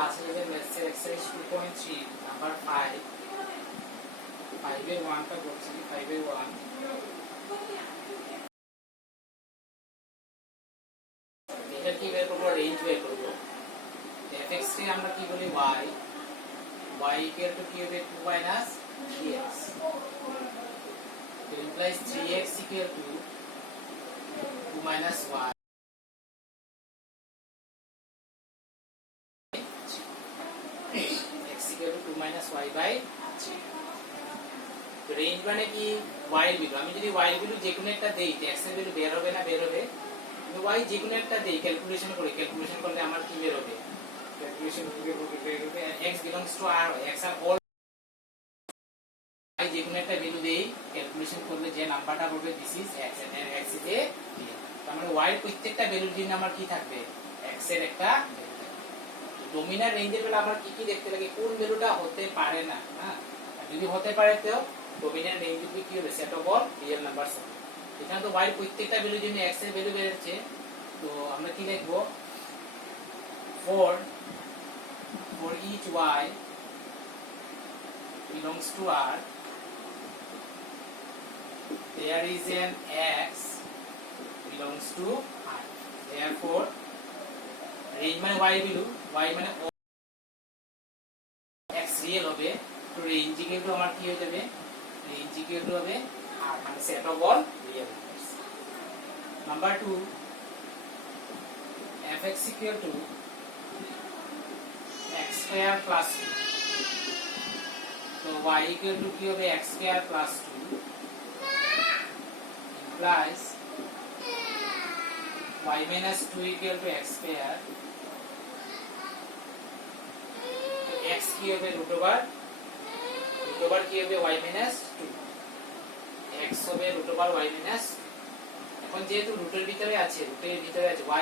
Class 11 lesson exercise 2.3 number 5 এর 1 টা করছি 5 এর 1 এটা কি বের করব রেঞ্জ বের করব fx কে আমরা কি বলি y equal to কি হবে 2 minus 3x it implies 3x equal to 2 minus y x equal to 2 minus y by 3 তো রেঞ্জ মানে কি y এর ভ্যালু আমি যদি y এর ভ্যালু যে কোনো একটা দেই তো x এর ভ্যালু বের হবে না বের হবে আমি y যে কোনো একটা দেই ক্যালকুলেশন করলে আমার কি বের হবে ক্যালকুলেশন করে বের হবে x belongs to r x R all y যে কোনো একটা ভ্যালু দেই ক্যালকুলেশন করলে যে নাম্বারটা হবে দিস ইজ x এর x এ তার মানে y এর প্রত্যেকটা ভ্যালুর জন্য আমার কি থাকবে x এর একটা ডোমিনার রেঞ্জের বেলা আমরা কি কি দেখতে লাগে কোন ভ্যালুটা হতে পারে না হ্যাঁ যদি হতে পারে তো ডোমিনার রেঞ্জ হবে কি হবে set of all real numbers হবে এখানে তো y এর প্রত্যেকটা ভ্যালুর জন্য x এর ভ্যালু বেরোচ্ছে তো আমরা কি লিখব for each y belongs to r there is an x belongs to r therefore range মানে y ভ্যালু y মানে x রিয়েল হবে তো রেঞ্জ ইকুয়াল টু আমার কি হয়ে যাবে রেঞ্জ ইকুয়াল টু হবে r মানে set of all real numbers number 2 fx equal to x square plus 2 so y equal to কি হবে x square plus 2 implies y minus 2 equal to x square so x কি হবে root over কি হবে y minus 2 x হবে root over y minus 2 এখন যেহেতু রুটের ভিতরে আছে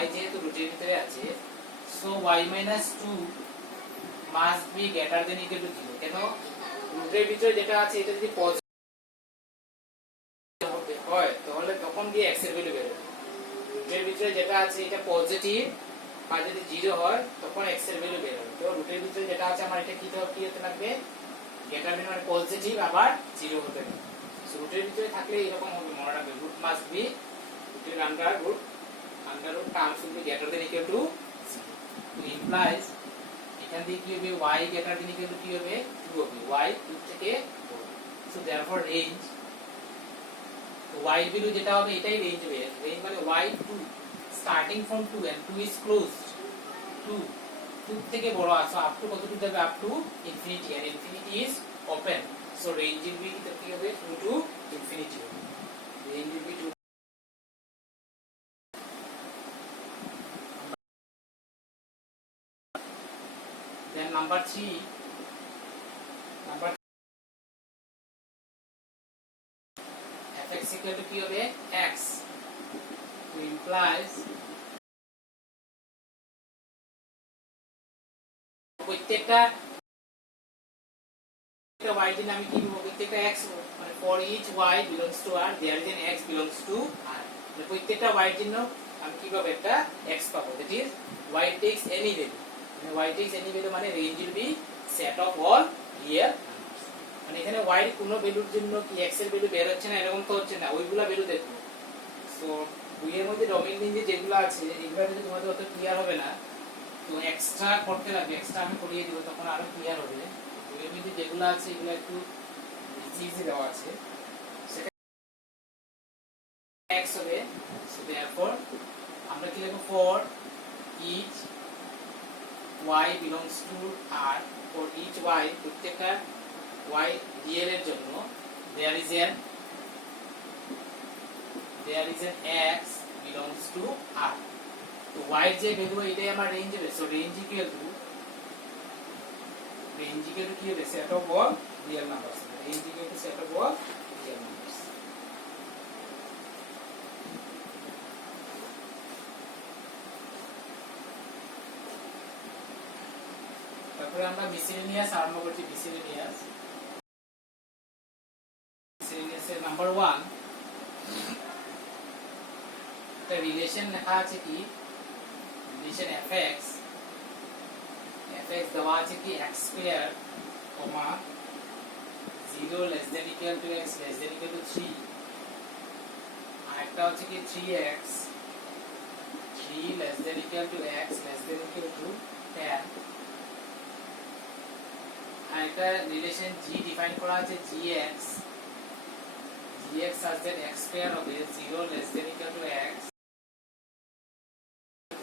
y যেহেতু রুটের ভিতরে আছে so y minus 2 must be greater than equal to 0 কেন রুটের ভিতরে যেটা আছে এটা যদি পজিটিভ হয় তাহলে তখন গিয়ে x এর ভ্যালু বের হবে রুটের ভিতরে যেটা আছে এটা পজিটিভ আর যদি 0 হয় তখন x এর ভ্যালু বের হবে তো রুটের ভিতরে যেটা আছে আমার এটা কি হতে লাগবে গ্রেটার দেন মানে পজিটিভ আবার 0 হতে হবে সো রুটের ভিতরে থাকলে এরকম হবে মনে রাখবে রুট মাস্ট বি রুটের under root terms will be greater than equal to 0 implies এখান থেকে কি হবে y greater than equal to কি হবে 2 হবে y 2 থেকে বড় so therefore range y value যেটা হবে এটাই রেঞ্জ হবে রেঞ্জ মানে y 2 starting from 2 and 2 is closed 2 থেকে বড় আছে আপ টু কতটুকু যাবে up to infinity and infinity is open so range will be কি হবে 2 to infinity range will be 2 then number 3 fx equal to কি হবে x to implies প্রত্যেকটা y দিন আমি কি বলবো প্রত্যেকটা x মানে for each y belongs to r there is an x belongs to r মানে প্রত্যেকটা y এর জন্য আমি কি পাবো একটা x পাবো that is y takes any value মানে y takes any value মানে range will be set of all real numbers মানে এখানে y এর কোনো ভ্যালুর জন্য কি x এর ভ্যালু বের হচ্ছে না এরকম তো হচ্ছে না ওইগুলা ভ্যালু দেখো সো বইয়ের মধ্যে ডোমেইন রেঞ্জে যেগুলো আছে এগুলা যদি তোমাদের অত ক্লিয়ার হবে না তো এক্সট্রা করতে লাগবে এক্সট্রা আমি করিয়ে দিব তখন আরো ক্লিয়ার হবে বইয়ের মধ্যে যেগুলো আছে এগুলো একটু ইজি দেওয়া আছে সেটা x হবে সো देयरफॉर আমরা কি লিখব for each y belongs to r for each y প্রত্যেকটা y রিয়েল এর জন্য there is an x belongs to r তো y এর যে ভ্যালু এটাই আমার রেঞ্জ হবে সো রেঞ্জ ইকুয়াল টু কি হবে set of all real numbers range equal two set of all real numbers তারপরে আমরা মিসেলেনিয়াস আরম্ভ করছি মিসেলেনিয়াস এর নাম্বার 1 একটা রিলেশন লেখা আছে কি রিলেশন fx fx দেওয়া আছে কি x স্কয়ার কমা 0 less than equal two x less than equal two 3 আর একটা হচ্ছে কি 3x 3 less than equal two x less than equal two 10 আর একটা রিলেশন g ডিফাইন করা আছে gx such that x square হবে 0 less than equal to x 2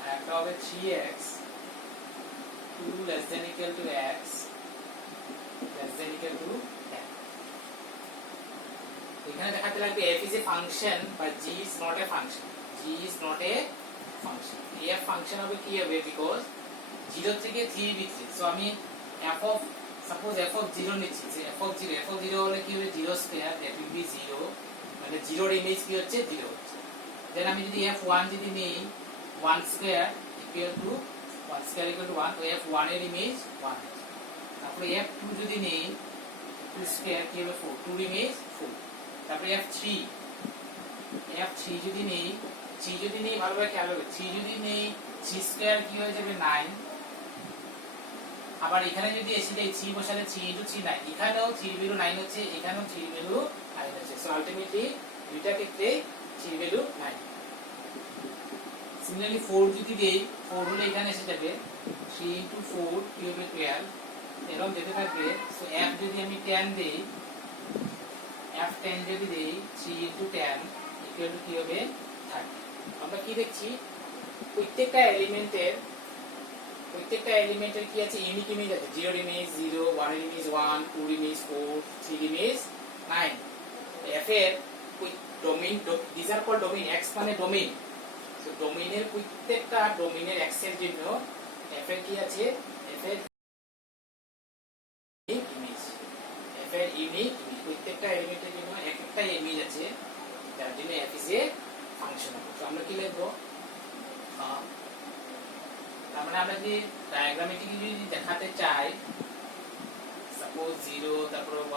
আর একটা হবে 3x 2 less than equal to x less than equal to 10 এখানে দেখাতে লাগবে f is a function but g is not a function g is not a function f function হবে কি হবে because 0 থেকে 3 বিটে সো আমি f of suppose f of 0 নিচ্ছি যে f of 0 হলে কি হবে 0 স্কয়ার that will be 0 মানে 0 এর ইমেজ কি হচ্ছে 0 হচ্ছে দেন আমি যদি f1 যদি নেই 1 square equal to 1 square equal to 1 তো f1 এর ইমেজ 1 তারপরে f2 যদি নেই 2 স্কয়ার কি হবে 4 2 এর ইমেজ 4 তারপরে f3 যদি নেই ভালোভাবে খেয়াল রাখবে 3 যদি নেই 3 স্কয়ার কি হয়ে যাবে 9 আবার এখানে যদি এসে যাই 3 বসালে 3 * 3 9 এখানেও 3 ভ্যালু 9 হচ্ছে এখানেও 3 ভ্যালু 9 হচ্ছে সো আলটিমেটলি দুইটা ক্ষেত্রে 3 ভ্যালু 9 সিমিলারলি 4 যদি দেই 4 হলে এখানে এসে যাবে 3 * 4 কি হবে 12 এরকম যেতে থাকবে সো f যদি আমি 10 দেই f10 যদি দেই 3 * 10 ইকুয়াল টু কি হবে 30 আমরা কি দেখছি প্রত্যেকটা এলিমেন্টের কি আছে ইউনিক ইমেজ আছে 0 এর ইমেজ 0 1 এর ইমেজ 1 2 এর ইমেজ 4 3 এর ইমেজ 9 f এর domain this are called domain x মানে ডোমেইন সো ডোমেইনের প্রত্যেকটা ডোমেইনের x এর জন্য f এর কি আছে f এর ইউনিক প্রত্যেকটা এলিমেন্টের জন্য একটা ইমেজ আছে যার জন্য f is a function তো আমরা কি লিখব তার মানে আমরা যদি ডায়াগ্রামেটিক্যালি যদি দেখাতে চাই সাপোজ 0 তারপরে 1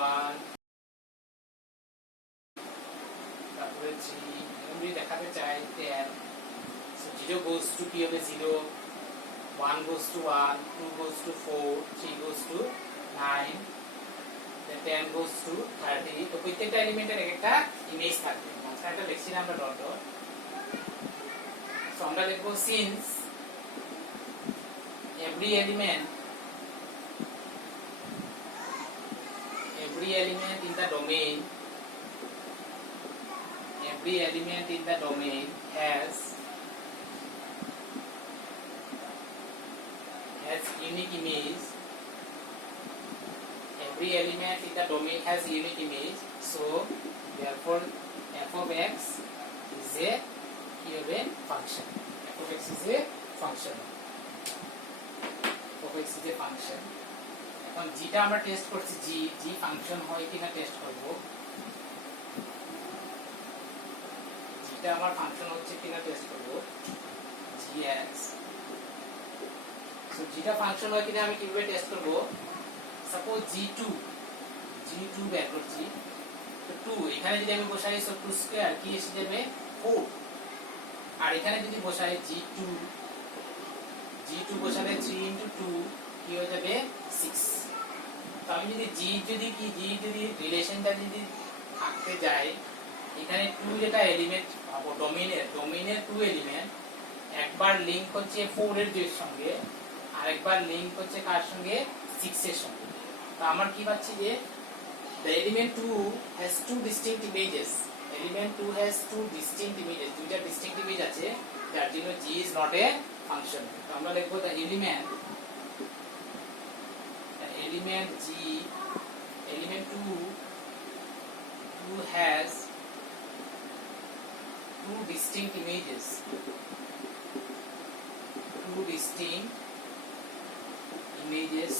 তারপরে 3 এরকম যদি দেখাতে চাই 10 সো 0 goes to কি হবে 0 1 goes to 1 2 goes to 4 3 goes to 9 then 10 goes to 30 তো প্রত্যেকটা এলিমেন্টের একটা ইমেজ থাকবে মাঝখানে একটা লিখছি না আমরা ডট ডট সো আমরা লিখব since every element in the domain has unique image every element in the domain has unique image so therefore f of x is a function f of x is a function x is a function এখন g টা আমরা test করছি g function হয় কিনা test করব g টা আমার function হচ্ছে কিনা টেস্ট করব gx সো g টা ফাংশন হয় কিনা আমি কিভাবে টেস্ট করব সাপোজ g2 বের করছি তো 2 এখানে যদি আমি বসাই সো 2 স্কয়ার কি এসে যাবে 4 আর এখানে যদি বসাই g2 বসালে 3 * 2 কি হয়ে যাবে 6 তো আমি যদি g যদি রিলেশনটা যদি আঁকতে যাই এখানে 2 যেটা এলিমেন্ট পাবো ডোমেইনের 2 এলিমেন্ট একবার লিংক হচ্ছে 4 এর সঙ্গে আরেকবার লিংক হচ্ছে কার সঙ্গে 6 এর সঙ্গে তো আমার কি পাচ্ছি যে the element 2 has two distinct images দুইটা distinct ইমেজ আছে যার জন্য g is not a function তো আমরা লিখব the element g element 2 has two distinct images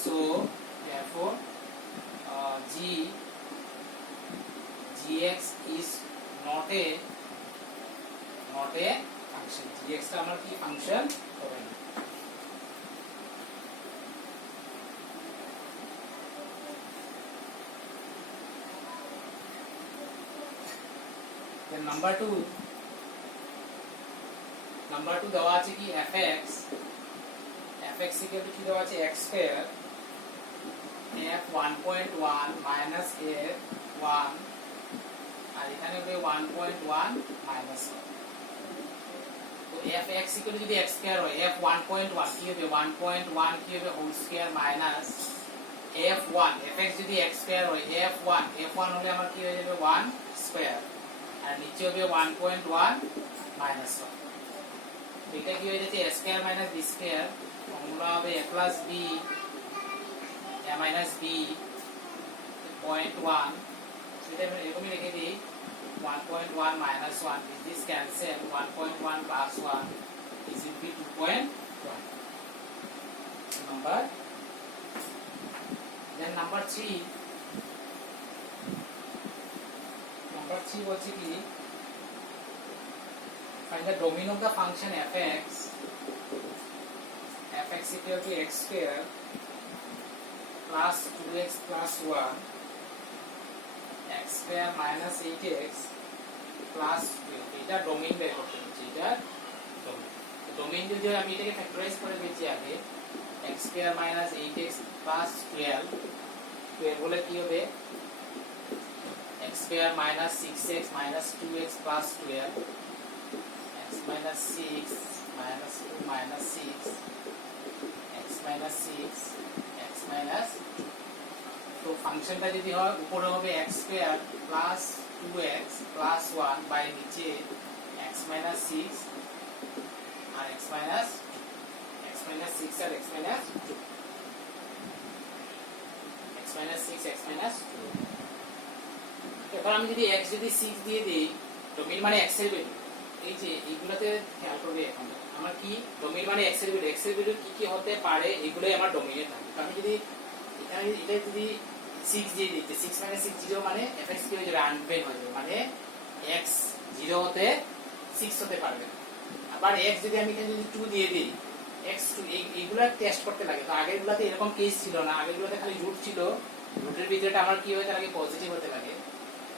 so therefore gx is not a function gx টা আমার কি ফাংশন হবে না then number 2 দেওয়া আছে কি fx fx equal to কি দেওয়া আছে x square f 1.1 minus f 1 আর এখানে হবে 1.1 minus 1 তো fx equal to যদি x স্কয়ার হয় f 1.1 কি হবে 1.1 কি হবে whole square minus f1 fx যদি x স্কয়ার হয় f1 হলে আমার কি হয়ে যাবে 1 স্কয়ার আর নিচে হবে 1.1 minus 1 এটা কি হয়ে যাচ্ছে a square minus b square formula হবে a plus b a minus b 0.1 সেটা আমি এরকমই লিখে দিই 1.1 minus 1 this cancel 1.1 plus 1 is will be 2.1 number then number 3 বলছে কি find the domain of the function fx equal to x square plus 2x plus 1 x square minus 8x plus 12 এটা domain বের করতে হচ্ছে এটা ডোমেইন যদি আমি এটাকে ফ্যাক্টরাইজ করে দিয়েছি আগে x square minus 8x plus 12 বলে কি হবে x square minus 6x minus 2x plus 12 x minus 6 minus 2 minus 6 x minus 6 x minus 2 তো ফাংশনটা যদি হয় উপরে হবে x square plus 2x plus 1 by নিচে x minus 6 আর x minus 6 আর x minus 2 x minus 6 x minus 2 এবার আমি যদি x যদি 6 দিয়ে দেই ডোমেইন মানে x এর ভ্যালু এই যে এইগুলাতে খেয়াল করবে এখন আমার কি ডোমেইন মানে x এর ভ্যালু কি কি হতে পারে এগুলাই আমার ডোমেইনে থাকে আমি যদি এখানে এটা যদি 6 দিয়ে দিতে 6 মানে 6 0 মানে fx কি হয়ে যাবে আনবেন হয়ে যাবে মানে x 0 হতে 6 হতে পারবে আবার x যদি আমি এখানে যদি 2 দিয়ে দিই x 2 এইগুলা টেস্ট করতে লাগে তো আগেরগুলোতে এরকম কেস ছিল না আগেরগুলোতে খালি রুট ছিল রুটের ভিতরেটা আমার কি হতে লাগে পজিটিভ হতে লাগে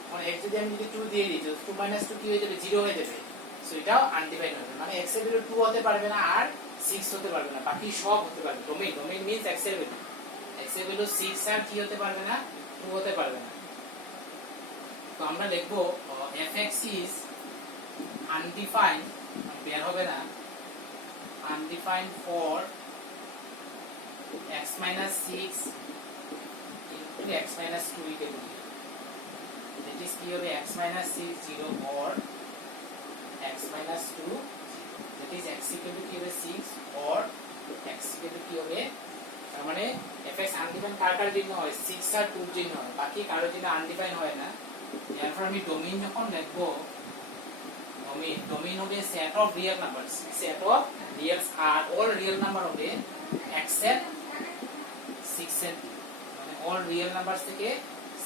এখন x যদি আমি যদি 2 দিয়ে দিই তো 2 2 কি হয়ে যাবে 0 হয়ে যাবে সো এটাও আনডিফাইন্ড হবে মানে x এর ভ্যালু 2 হতে পারবে না আর 6 হতে পারবে না বাকি সব হতে পারবে ডোমেইন মিন্স x এর ভ্যালু x এর ভ্যালু 6 আর কি হতে পারবে না 2 হতে পারবে না তো আমরা লিখব fx is undefined বের হবে না undefined for x minus 6 into x minus 2 equal to 0 that is কি হবে x minus 6 0 or x minus 2 that is x equal to কি হবে 6 or x equal to কি হবে তার মানে fx আনডিফাইন্ড কার জন্য হয় 6 আর 2 এর জন্য হয় বাকি কারোর জন্য আনডিফাইন্ড হয় না এরপর আমি ডোমেইন যখন লিখব ডোমেইন হবে set of real numbers set of reals আর অল রিয়েল নাম্বার হবে except 6 and 2 মানে অল রিয়েল নাম্বারস থেকে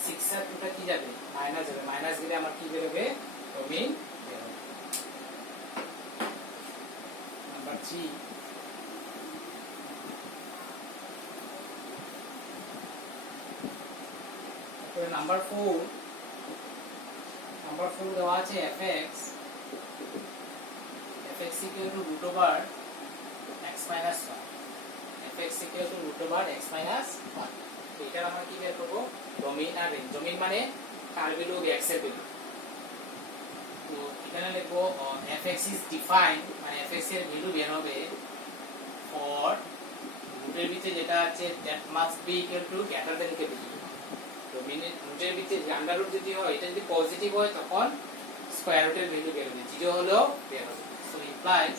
6 আর 2 টা কি যাবে মাইনাস যাবে মাইনাস গেলে আমার কি বের হবে ডোমেইন বের হবে নাম্বার 3 নাম্বার 4 দেওয়া আছে fx equal to root over x minus 1 fx equal to root over x minus 1 তো এটা আমরা কি বের করব ডোমেইন আর রেঞ্জ ডোমেইন মানে কার ভ্যালু x এর ভ্যালু তো এখানে লিখব fx is defined মানে fx এর ভ্যালু বের হবে for রুটের ভিতরে যেটা আছে that must be equal to greater than equal to domain রুটের ভিতরে যে আন্ডার রুট যদি হয় এটা যদি পজিটিভ হয় তখন স্কয়ার রুটের ভ্যালু বের হবে 0 হলেও বের হবে so implies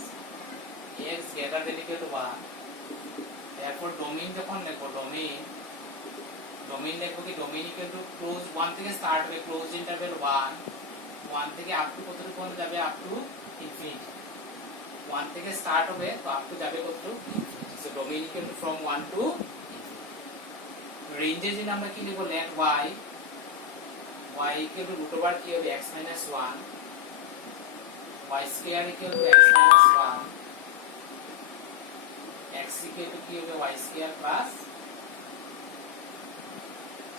x greater than equal to 1 therefore domain যখন লিখব domain লিখব কি domain equal to close 1 থেকে স্টার্ট হবে ক্লোজ ইন্টারভ্যাল 1 থেকে আপ টু কতটুকু পর্যন্ত যাবে আপ টু ইনফিনিটি 1 থেকে স্টার্ট হবে তো আপ টু যাবে কত infinity so domain equal to from 1 to রেঞ্জের জন্য আমরা কি লিখব let y equal to root over কি হবে x minus 1 y square equal to x minus 1 x equal to কি হবে y square plus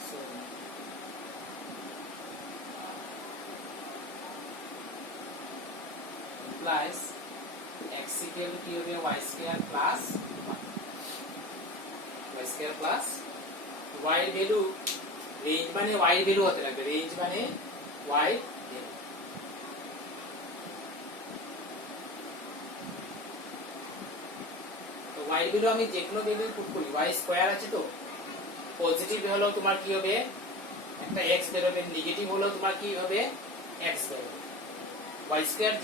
so implies x equal to কি হবে y square plus 1 y square plus y এর value range মানে y এর value হতে লাগবে, রেঞ্জ মানে y ভ্যালু। তো y এর ভ্যালু আমি যে কোনো ভ্যালু পুট করি, y স্কয়ার আছে তো পজিটিভ হলো তোমার কি হবে একটা x বেরোবে, নেগেটিভ হলো তোমার কি হবে x বেরোবে। y স্কয়ার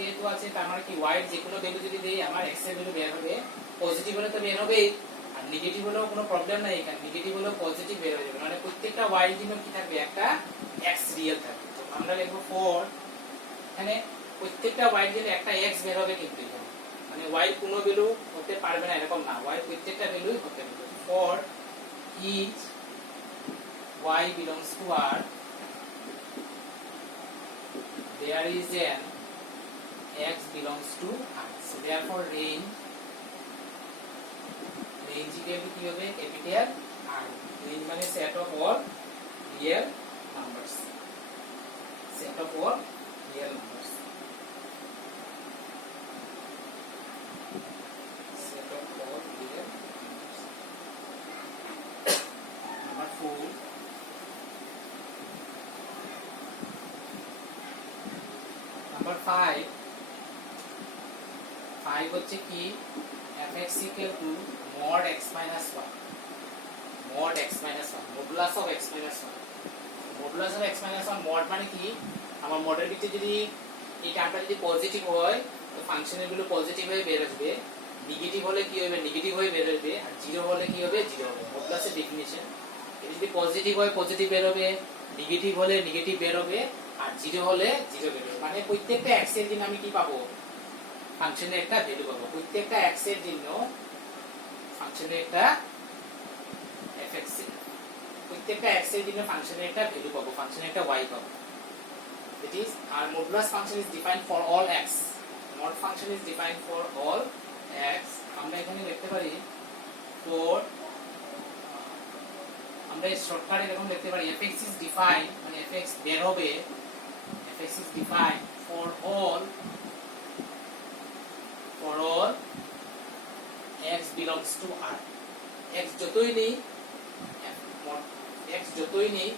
যেহেতু আছে তার মানে কি y এর যে কোনো ভ্যালু যদি দেই আমার x এর ভ্যালু বের হবে, পজিটিভ হলে তো বের হবেই, আর নেগেটিভ হলেও কোনো প্রবলেম নাই, এখানে নেগেটিভ হলেও পজিটিভ বের হয়ে যাবে, মানে প্রত্যেকটা y এর জন্য কি থাকবে একটা x রিয়েল থাকবে। তো আমরা লিখব 4, এখানে প্রত্যেকটা y এর জন্য একটা x বের হবে, কিন্তু এখানে মানে y এর কোনো ভ্যালু হতে পারবে না এরকম না, y প্রত্যেকটা ভ্যালুই হতে পারবে। 4 each y belongs to R, there is an x belongs to R, so therefore range equal to কি হবে ক্যাপিটাল R, range মানে set of all real numbers, set of all real numbers, set of all real numbers. Number 4, number 5 হচ্ছে কি fx equal to mod x minus 1, mod x minus 1, modulus of x minus 1, modulus of x minus 1, mod মানে কি আমার model ভিতরে যদি এই টার্মটা যদি positive হয় তো ফাংশনের ভ্যালু পজিটিভ হয়ে বের আসবে, নেগেটিভ হলে কি হবে নেগেটিভ হয়ে বের আসবে, আর জিরো হলে কি হবে জিরো হবে। মডুলাসের ডেফিনিশন এটা যদি পজিটিভ হয় পজিটিভ বের হবে, নেগেটিভ হলে নেগেটিভ বের হবে, আর জিরো হলে জিরো বের হবে, মানে প্রত্যেকটা x এর জন্য আমি কি পাবো ফাংশনের একটা ভ্যালু পাবো, প্রত্যেকটা x এর জন্য ফাংশনের একটা fx, প্রত্যেকটা x এর জন্য ফাংশনের একটা ভ্যালু পাবো, ফাংশনের একটা y পাবো। that is our modulus function is defined for all x, mod function is defined for all x, আমরা এখানে লিখতে পারি for, আমরা শর্টকাটে এরকম লিখতে পারি fx is defined মানে fx বের হবে, fx is defined for all x belongs to R, x যতই নেই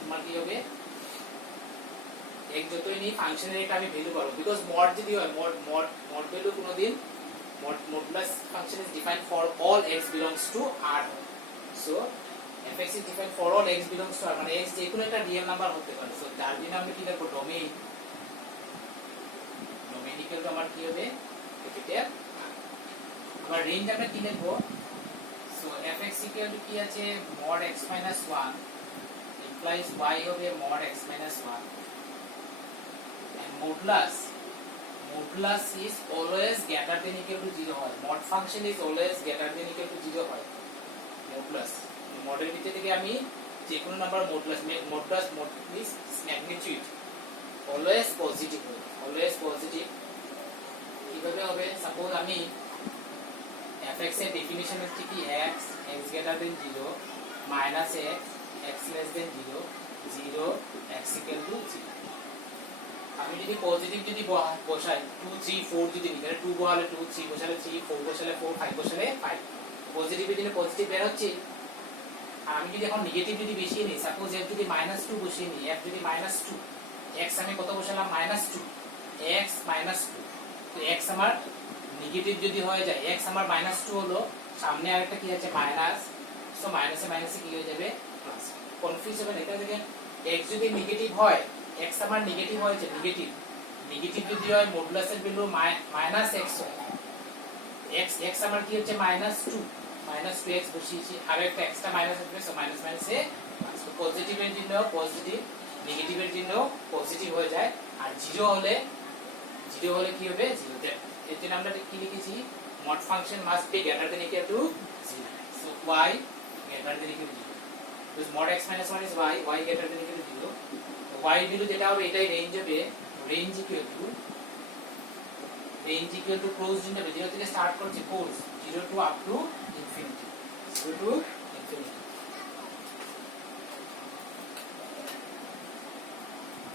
তোমার কি হবে x যতই নেই ফাংশনের এটা আমি ভ্যালু পাবো, বিকজ মড যদি হয় মড ভ্যালু কোনদিন modulus function is defined for all x belongs to R, so fx is defined for all x belongs to R মানে x যে কোনো একটা রিয়েল নাম্বার হতে পারে, সো যার জন্য আমরা কি লিখব ডোমেইন ইকুয়াল টু আমার কি হবে ক্যাপিটাল। আবার রেঞ্জ আমরা কি লিখব, সো fx ইকুয়াল টু কি আছে mod x minus 1 implies y হবে mod x minus 1, and modulus is always greater than equal to 0 হয়, mod function is always greater than equal to 0 হয়, modulus মডেল ভিতর থেকে আমি যে কোনো number modulus means magnitude always positive হয়, always positive। কিভাবে হবে, সাপোজ আমি fx এর ডেফিনিশন হচ্ছে কি x greater than 0 minus x less than 0 0 x equal to 0, আমি যদি পজিটিভ যদি বসাই 2 3 4 যদি নিই 2 বসালে 2 3 বসালে 3 4 বসালে 4 5 বসালে 5, পজিটিভ দিলে পজিটিভ বের হচ্ছে। আর আমি যদি এখন নেগেটিভ যদি বেশি নিই, সাপোজ f যদি -2 বসিয়ে নিই, f যদি -2, x আমি কত বসালাম -2, x -2, তো x আমার নেগেটিভ যদি হয়ে যায়, x আমার -2 হলো, সামনে আরেকটা কি আছে মাইনাস, সো মাইনাসে মাইনাসে কি হয়ে যাবে প্লাস, কনফিউজ হবে না। এটা দেখেন x যদি নেগেটিভ হয়, x আমার নেগেটিভ হয়েছে, নেগেটিভ যদি হয় মডুলাসের ভ্যালু -x হয়, x আমার কি হচ্ছে -2x বসিয়েছি, আর একটা এক্সট্রা মাইনাস আসবে, সো মাইনাস মাইনাসে প্লাস, তো পজিটিভের জন্য পজিটিভ, নেগেটিভের জন্য পজিটিভ হয়ে যায়, আর জিরো হলে কি হবে জিরো। এর জন্য আমরা কি লিখেছি mod function must be greater than equal to 0, so y greater than equal to 0, because mod x minus 1 is y greater than equal to 0, y value যেটা হবে এটাই রেঞ্জ হবে, range equal to closed interval 0 থেকে start করছে course 0 to up to infinity, 0 to infinity.